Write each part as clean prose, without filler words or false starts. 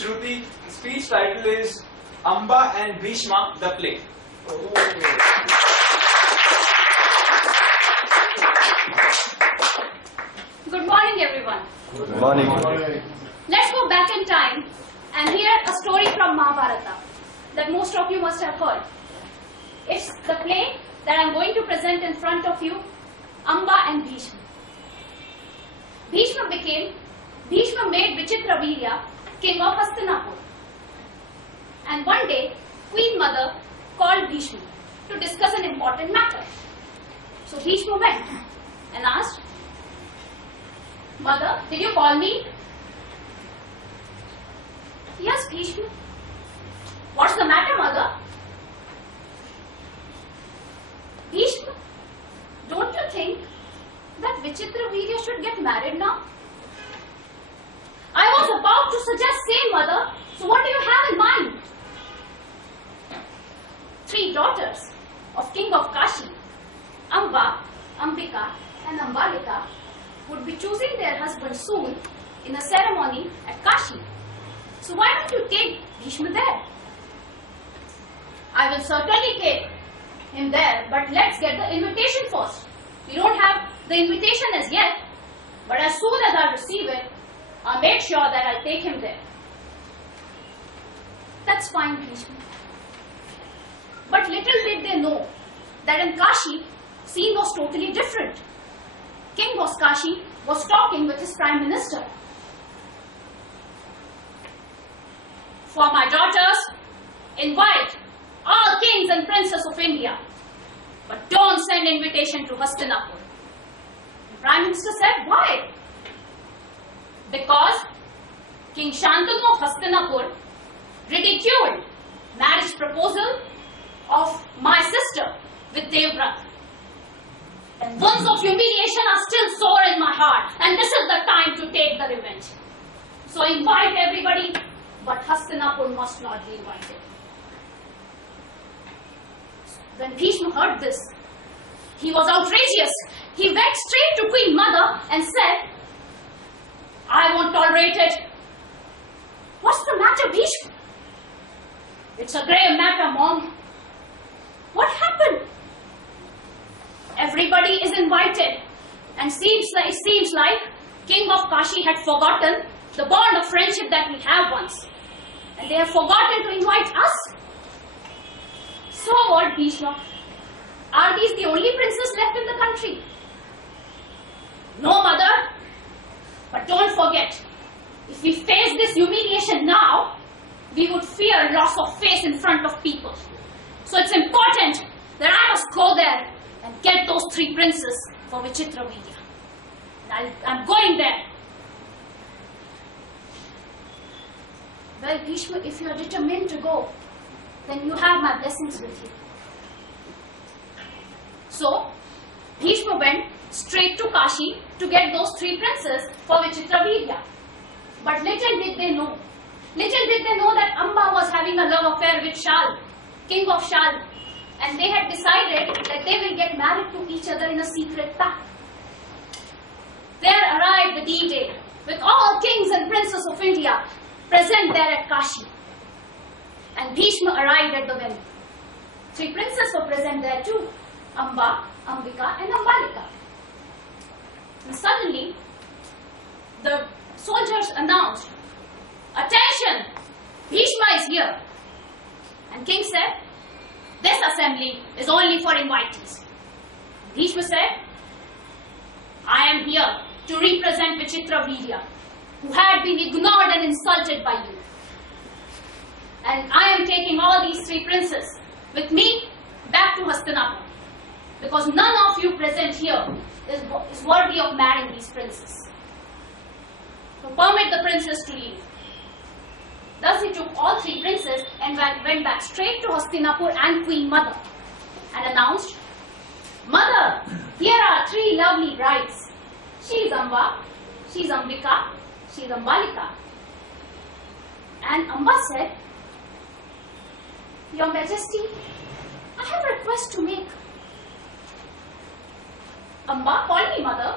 Shruti, speech title is Amba and Bhishma, the play. Good morning, everyone. Good morning. Let's go back in time and hear a story from Mahabharata that most of you must have heard. It's the play that I'm going to present in front of you, Amba and Bhishma. Bhishma made Vichitravirya king of Hastinapur. And one day, Queen Mother called Bhishma to discuss an important matter. So Bhishma went and asked, "Mother, did you call me?" "Yes, Bhishma." "What's the matter, Mother?" "Bhishma, don't you think that Vichitravirya should get married now?" "I was about to suggest same, Mother. So what do you have in mind?" 3 daughters of King of Kashi, Amba, Ambika and Ambalika, would be choosing their husband soon in a ceremony at Kashi. So why don't you take Bhishma there? "I will certainly take him there, but let's get the invitation first. We don't have the invitation as yet, but as soon as I receive it, I'll make sure that I'll take him there." "That's fine, Bhishma." But little did they know that in Kashi, scene was totally different. King of Kashi was talking with his Prime Minister. "For my daughters, invite all kings and princes of India, but don't send invitation to Hastinapur." The Prime Minister said, "Why?" "Because King Shantanu of Hastinapur ridiculed marriage proposal of my sister with Devvrata. And wounds of humiliation are still sore in my heart, and this is the time to take the revenge. So invite everybody, but Hastinapur must not be invited." When Bhishma heard this, he was outrageous. He went straight to Queen Mother and said, "I won't tolerate it." "What's the matter, Bhishma?" "It's a grave matter, Mom." "What happened?" "Everybody is invited, and seems like King of Kashi had forgotten the bond of friendship that we have once, and they have forgotten to invite us." "So what, Bhishma? Are these the only princes left in the country?" "No, Mother. But don't forget, if we face this humiliation now, we would fear loss of face in front of people. So it's important that I must go there and get those 3 princes for Vichitravirya. I'm going there." "Well, Bhishma, if you are determined to go, then you have my blessings with you." So, Bhishma went straight to Kashi to get those 3 princes for Vichitravirya. But little did they know that Amba was having a love affair with Shal, king of Shal, and they had decided that they will get married to each other in a secret pact. There arrived the D-Day with all kings and princes of India present there at Kashi. And Bhishma arrived at the venue. 3 princes were present there too, Amba, Ambika and Ambalika. And suddenly, the soldiers announced, "Attention! Bhishma is here." And King said, "This assembly is only for invitees." Bhishma said, "I am here to represent Vichitravirya, who had been ignored and insulted by you. And I am taking all these 3 princes with me back to Hastinapur, because none of you present here is worthy of marrying these princes. So permit the princes to leave." Thus he took all 3 princes and went back straight to Hastinapur and Queen Mother and announced, "Mother, here are 3 lovely brides. She is Amba, she is Ambika, she is Ambalika." And Amba said, "Your Majesty, I have a request to make." "Amba, call me Mother."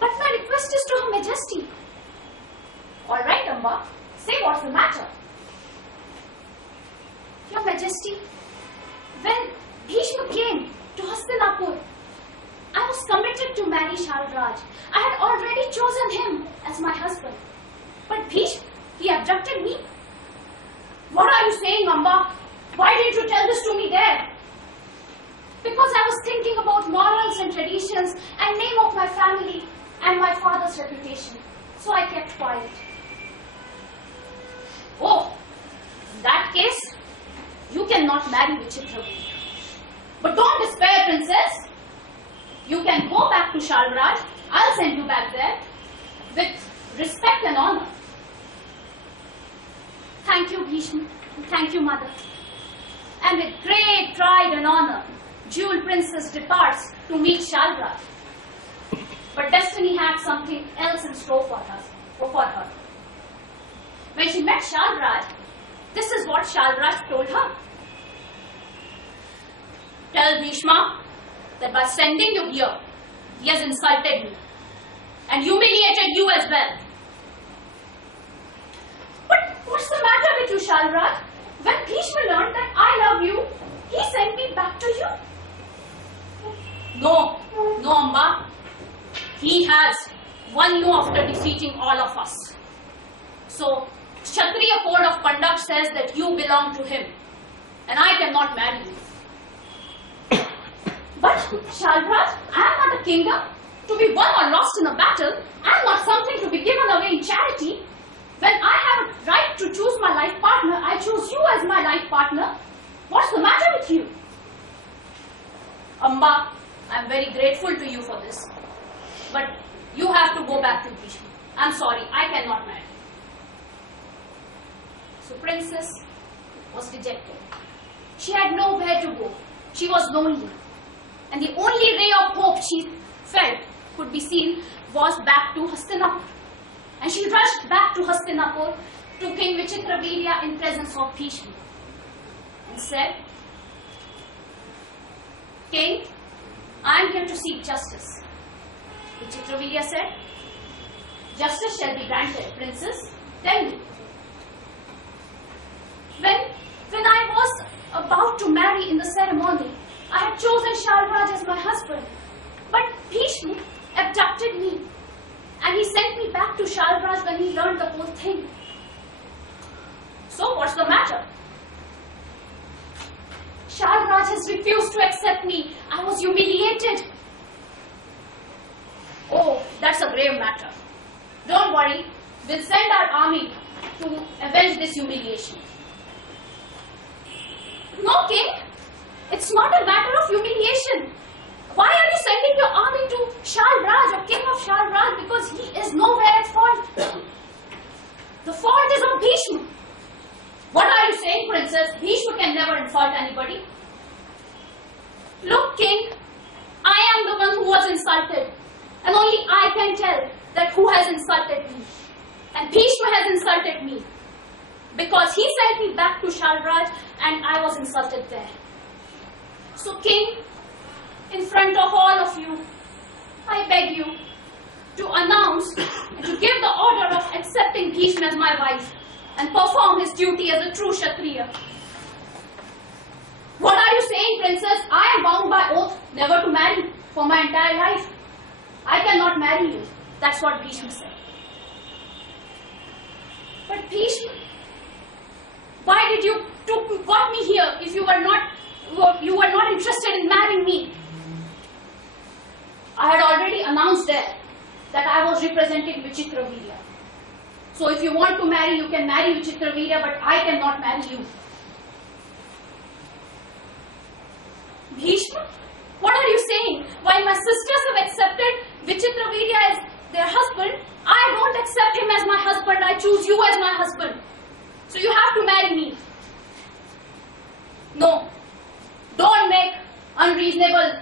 "But my request is to Her Majesty." All right, Amba, say what's the matter? Your Majesty, when Bhishma came to Hastinapur, I was committed to marry Shalraj. I had already chosen him as my husband. But Bhishma, he abducted me. What are you saying, Amba? Why didn't you tell this to me there? Because I was thinking about morals and traditions and name of my family and my father's reputation. So I kept quiet. Oh, in that case, you cannot marry Vichitravidya. But don't despair, princess. You can go back to Shalraj. I'll send you back there with respect and honor. Thank you, Bhishma. Thank you, mother. And with great pride and honor, Jewel Princess departs to meet Shalraj. But destiny had something else in store for her. When she met Shalraj, this is what Shalraj told her. Tell Bhishma that by sending you here, he has insulted me and humiliated you as well. But what's the matter with you, Shalraj? When Bhishma learned that I love you, he sent me back to you. No, Amba. He has won you after defeating all of us. So, Kshatriya code of conduct says that you belong to him, and I cannot marry you. But, Shalraj, I am not a kingdom to be won or lost in a battle. I am not something to be given away in charity. When I have a right to choose my life partner, I choose you as my life partner. What's the matter with you? Amba, I am very grateful to you for this. But you have to go back to Bhishma. I'm sorry, I cannot marry. So Princess was dejected. She had nowhere to go. She was lonely. And the only ray of hope she felt could be seen was back to Hastinapur. And she rushed back to Hastinapur to King Vichitravirya in presence of Bhishma and said, King, I am here to seek justice. Vichitravirya said, justice shall be granted, princess. Tell me. When I was about to marry in the ceremony, I had chosen Shalraj as my husband. But Bhishma abducted me. And he sent me back to Shalraj when he learned the whole thing. So what's the matter? Shalraj has refused to accept me. I was humiliated. Oh, that's a grave matter. Don't worry. We'll send our army to avenge this humiliation. No, King. It's not a matter of humiliation. Why are you sending your army to Shalraj or King of Shalraj? Because he is nowhere at fault. The fault is of Bhishma. What are you saying, princess? Bhishma can never insult anybody. Look, King, I am the one who was insulted. And only I can tell that who has insulted me. And Bhishma has insulted me. Because he sent me back to Shalraj and I was insulted there. So, King, in front of all of you, I beg you to announce and to give the order of accepting Bhishma as my wife and perform his duty as a true Kshatriya. What are you saying, princess? I am bound by oath never to marry for my entire life. I cannot marry you. That's what Bhishma said. But Bhishma, why did you got me here if you were not interested in marrying me? I had already announced there that I was representing Vichitravirya. So if you want to marry, you can marry Vichitravirya, but I cannot marry you. Bhishma, what are you saying? While my sisters have accepted Vichitravirya as their husband, I don't accept him as my husband. I choose you as my husband. So you have to marry me. No, don't make unreasonable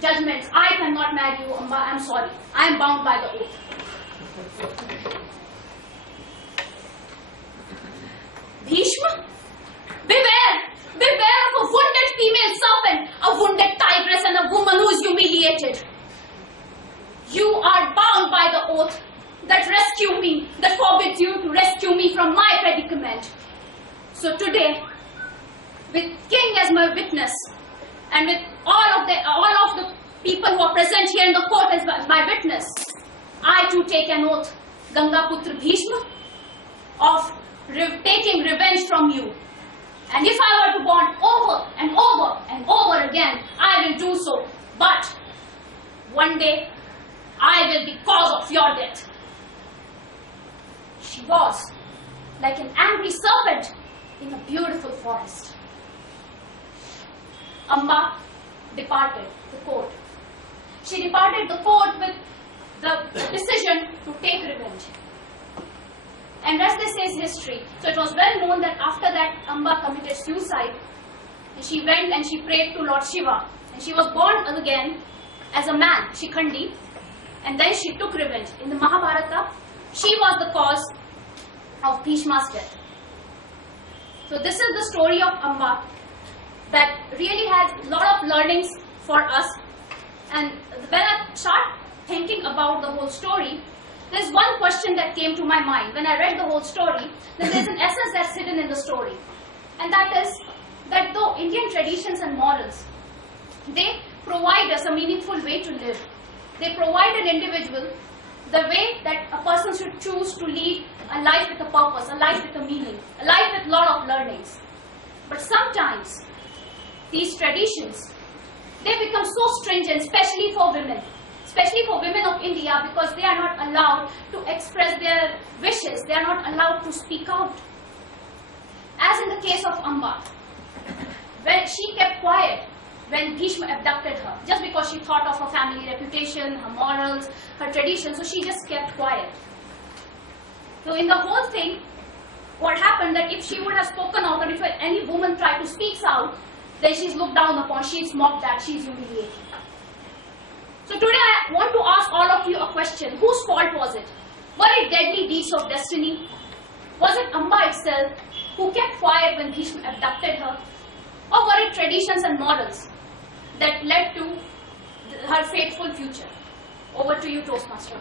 judgments. I cannot marry you, Amba. I'm sorry. I am bound by the oath. Bhishma, beware! Beware of a wounded female serpent, a wounded tigress, and a woman who is humiliated. You are bound by the oath that rescued me me from my predicament. So today, with King as my witness, and with all of the people who are present here in the court as my witness, I too take an oath, Gangaputra Bhishma, of taking revenge from you. And if I were to bond over and over and over again, I will do so. But one day, I will be cause of your death. She was like an angry serpent in a beautiful forest. Amba departed the court. She departed the court with the decision to take revenge. And as this is history, so it was well known that after that Amba committed suicide, and she went and she prayed to Lord Shiva, and she was born again as a man, Shikhandi, and then she took revenge. In the Mahabharata, she was the cause of Bhishma's death. So this is the story of Amba that really has a lot of learnings for us. And when I start thinking about the whole story, there's one question that came to my mind when I read the whole story. Then there's an essence that's hidden in the story, and that is that though Indian traditions and morals, they provide us a meaningful way to live. They provide an individual the way that a person should choose to lead a life with a purpose, a life with a meaning, a life with a lot of learnings. But sometimes these traditions, they become so stringent, especially for women of India, because they are not allowed to express their wishes, they are not allowed to speak out. As in the case of Amba, when she kept quiet when Bhishma abducted her, just because she thought of her family reputation, her morals, her tradition, so she just kept quiet. So in the whole thing, what happened that if she would have spoken out, or if any woman tried to speak out, then she's looked down upon, she's mocked at, she's humiliated. So today I want to ask all of you a question. Whose fault was it? Were it deadly deeds of destiny? Was it Amba itself who kept quiet when Bhishma abducted her? Or were it traditions and morals that led to her fateful future? Over to you, Toastmaster.